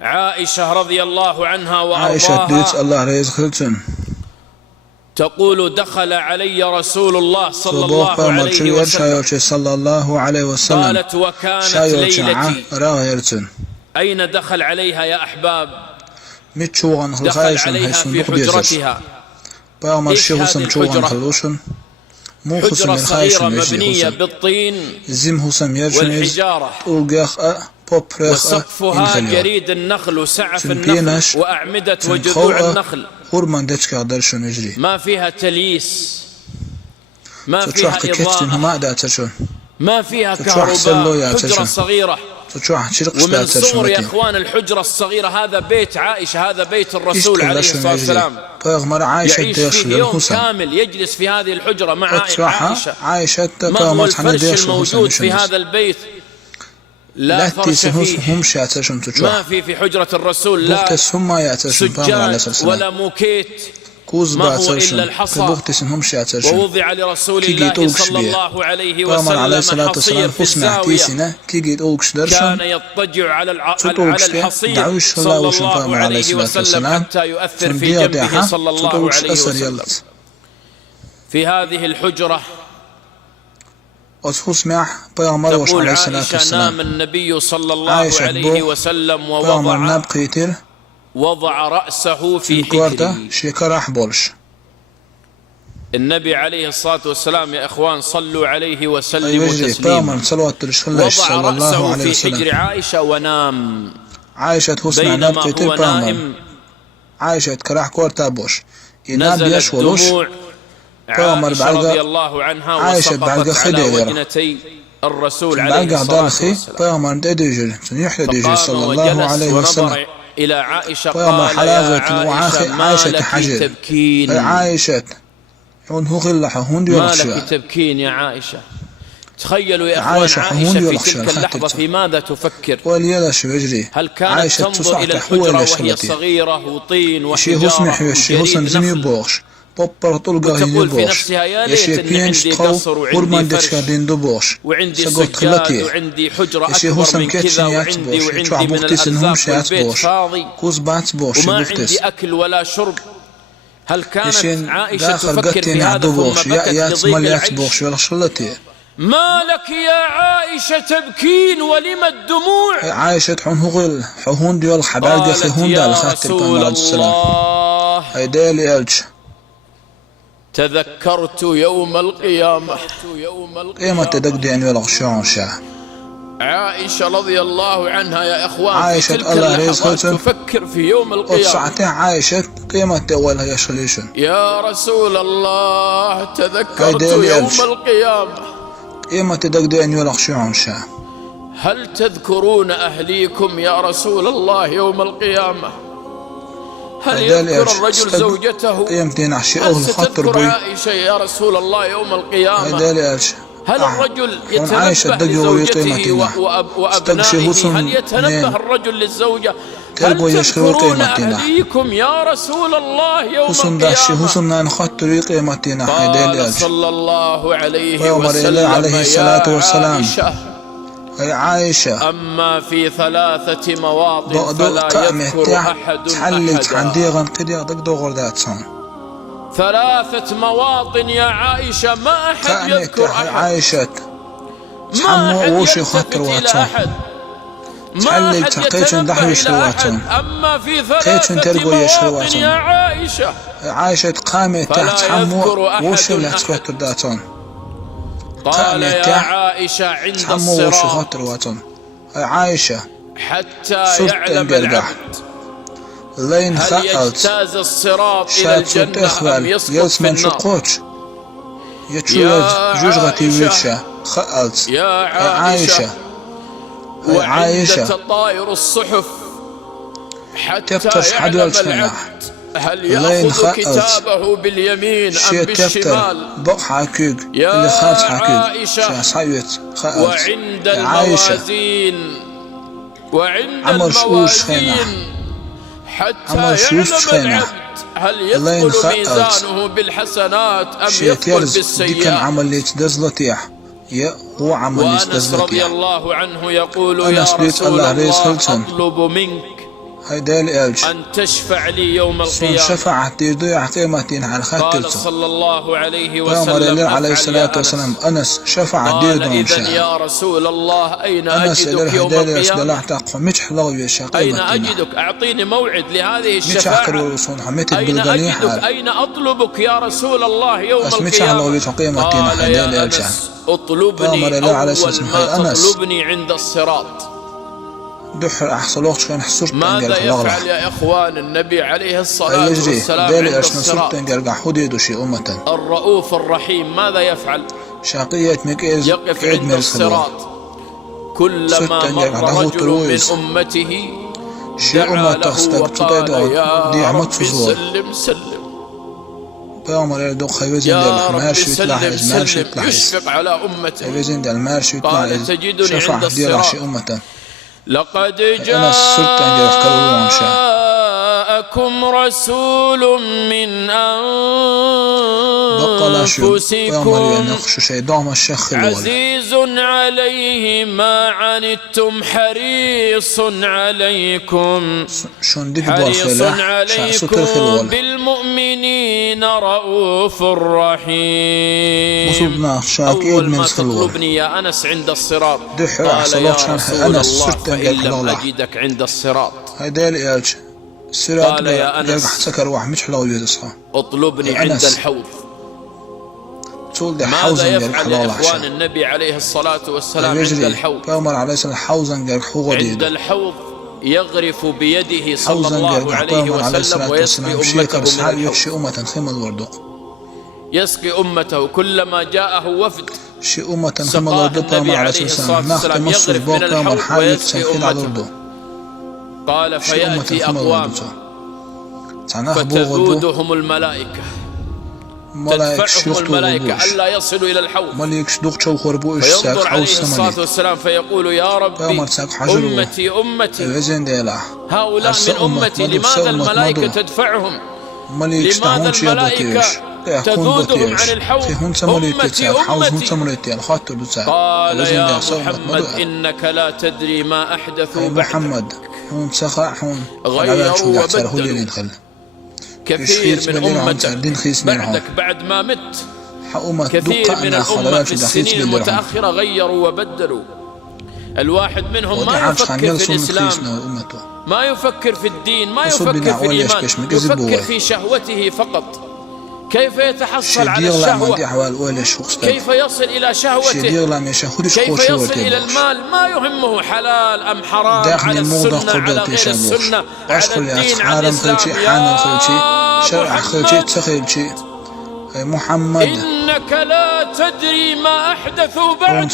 عائشة رضي الله عنها عائشة ديت وأرضاها الله رئيس خلتن تقول: دخل علي رسول الله صلى صبوح الله عليه وسلم. شايوش صلى الله عليه وسلم. قالت: وكانت ليلتي. أين دخل عليها يا أحباب؟ دخل عليها في حجرتها. إيش هذه الحجرة؟ حجرة صغيرة مبنية بالطين والحجارة، وسقفها جريد النخل وسعف النخل وأعمدة وجذوع النخل. ما فيها تلييس، ما فيها إضاءة، ما فيها كهرباء. حجرة صغيرة. ومن صور يا إخوان الحجرة الصغيرة هذا بيت عائشة، هذا بيت الرسول عليه الصلاة والسلام. يعيش فيه يوم كامل، يجلس في هذه الحجرة مع عائشة. ما هو الفرش الموجود في هذا البيت؟ لا فرش فيه. ما في حجرة الرسول لا سجاد ولا موكيت، ما هو إلا الحصى. ووضع لرسول الله صلى الله عليه وسلم حصير في الزاوية، كان يضطجع على الحصير صلى الله عليه وسلم حتى يؤثر في جنبه صلى الله عليه وسلم. في هذه الحجرة تقول عائشة: نام النبي صلى الله عليه وسلم ووضع رأسه في حجري. النبي عليه الصلاة والسلام يا إخوان صلوا عليه وسلموا تسليما. وضع رأسه في حجر عائشة ونام. بينما هو نائم نزلت دموع عائشة رضي الله عنها وسقطت على وجنتي الرسول عليه الصلاة والسلام. فقام وجلس ونظر إلى عائشة قال: يا عائشة ما لك تبكين؟ ما لك تبكين يا عائشة؟ تخيلوا يا أخوان عائشة في تلك اللحظة في ماذا تفكر؟ هل كانت تنظر إلى الحجرة وهي صغيرة وطين وحجارة وجريد نخل وتقول في نفسها: يا ليت إن عندي قصر وعندي فرش وعندي سجاد وعندي حجرة أكبر من كذا وعندي من الألذاذ والبيت فاضي وما عندي أكل ولا شرب. هل كانت عائشة تفكر في هذا ثم بكت لضيق العيش؟ ما لك يا عائشة تبكين ولم الدموع؟ عائشة قالت: يا رسول الله تذكرت يوم القيامة. عائشة رضي الله عنها يا إخوان في تلك اللحظات تفكر في يوم القيامة. يا رسول الله تذكرت يوم القيامة. هل تذكرون أهليكم يا رسول الله يوم القيامة؟ هل يذكر الرجل زوجته؟ هل ستذكر عائشة يا رسول الله يوم القيامة؟ هل الرجل يتنبه لزوجته وأبنائه؟ هل يتنبه الرجل للزوجة؟ هل تذكرون أهليكم يا رسول الله يوم القيامة؟ قال صلى الله عليه وسلم: يا عائشة أما في 3 مواطن فلا يذكر أحد أحدا. 3 مواطن يا عائشة ما أحد يذكر أحد، ما أحد يلتفت إلى أحد، ما أحد يتنبه إلى أحد. أما في 3 مواطن يا عائشة فلا يذكر أحد أحد. قال: يا عائشة عند الصراط حتى يعلم العبد هل يجتاز الصراط إلى الجنة أم يسقط في النار. يا عائشة وعند تطاير الصحف حتى يعلم العبد هل يأخذ كتابه باليمين أم بالشمال. يا عائشة وعند الموازين حتى يعلم العبد هل يثقل ميزانه بالحسنات أم يثقل بالسيئات. وأنس رضي الله عنه يقول: يا رسول الله أطلب منك هيدا الألج أن تشفع لي يوم القيامة. شفاعة يضيع قيمتين على قال صلى الله عليه وسلم قال عليه الصلاة والسلام أنس شفاعة قال إذن يا رسول الله أين أجدك يوم القيامة؟ أين أجدك؟ أعطيني موعد لهذه الشفاعة. أين أجدك؟ أين أطلبك يا رسول الله يوم القيامة؟ قال يا أنس اطلبني أول ما تطلبني عند الصراط. ماذا يفعل يا إخوان النبي عليه الصلاة والسلام عند الصراط؟ الرؤوف الرحيم ماذا يفعل؟ يقف عند الصراط كلما مر رجل من أمته دعا له وقال يا رب سلم سلم، يا رب سلم سلم، يشفق على أمته. قال تجدني عند الصراط لقد جاءكم رسول من أنفسكم عزيز عليه ما عنتم حريص عليكم بالمؤمنين رؤوف رحيم. أول ما تطلبني يا أنس عند الصراط. قال يا رسول الله فإن لم أجدك عند الصراط. قال يا أنس اطلبني عند الحوض. ماذا يفعل يا إخوان النبي عليه الصلاة والسلام عند الحوض؟ عند الحوض يغرف بيده صلى الله عليه وسلم ويسقي أمته من الحوض. يسقي أمته كلما جاءه وفد سقاه النبي عليه الصلاة والسلام يغرف من الحوض ويسقي أمته. قال فيأتي أقوام فتذودهم الملائكة، تدفعهم الملائكة ألا يصلوا إلى الحوض. فينظر عليه الصلاة والسلام فيقول يا ربي أمتي أمتي، هؤلاء من أمتي، لماذا الملائكة تدفعهم؟ لماذا الملائكة تذودهم عن الحوض؟ أمتي أمتي. قال يا محمد إنك لا تدري ما أحدثوا بعدك، غيروا وبدلوا كثير من أمتك بعدك بعد ما مت. كثير من الأمة في السنين المتأخرة غيروا وبدلوا. الواحد منهم ما يفكر في الإسلام، ما يفكر في الدين، ما يفكر في الإيمان، يفكر في شهوته فقط. كيف يتحصل على الشهوة؟ كيف يصل إلى شهوته؟ كيف يصل إلى المال؟ ما يهمه حلال أم حرام، على السنة على غير السنة، على الدين على الإسلام. يا محمد إنك لا تدري ما أحدثوا بعدك،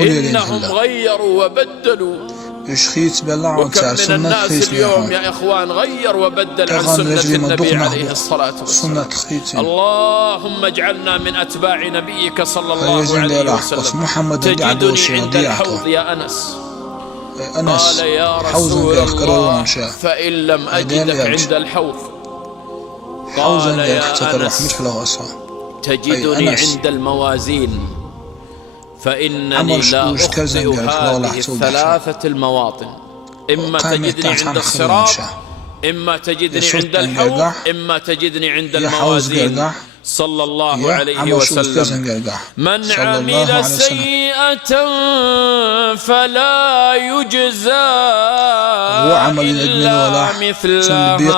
إنهم غيروا وبدلوا. وكم من الناس اليوم يا إخوان غير وبدل عن سنة النبي عليه الصلاة والسلام. اللهم اجعلنا من أتباع نبيك صلى الله عليه وسلم. تجدني عند الحوض يا أنس. قال يا رسول الله فإن لم أجدك عند الحوض. قال يا أنس تجدني عند الموازين، فإنني لا أخطئ هذه الثلاثة المواطن. إما تجدني عند الصراط، إما تجدني عند الحوض، إما تجدني عند الموازين. صلى الله عليه وسلم من عمل سيئة فلا يجزى إلا مثلها، من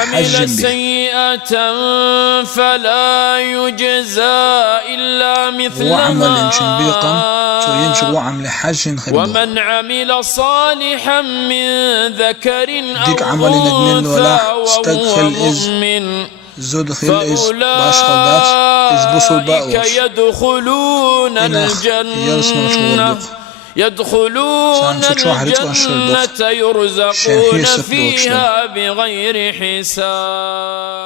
عمل سيئة فلا يجزى إلا مثلها، ومن عمل صالحا من ذكر أو أنثى وهو مؤمن فأولئك يدخلون الجنة يرزقون فيها بغير حساب.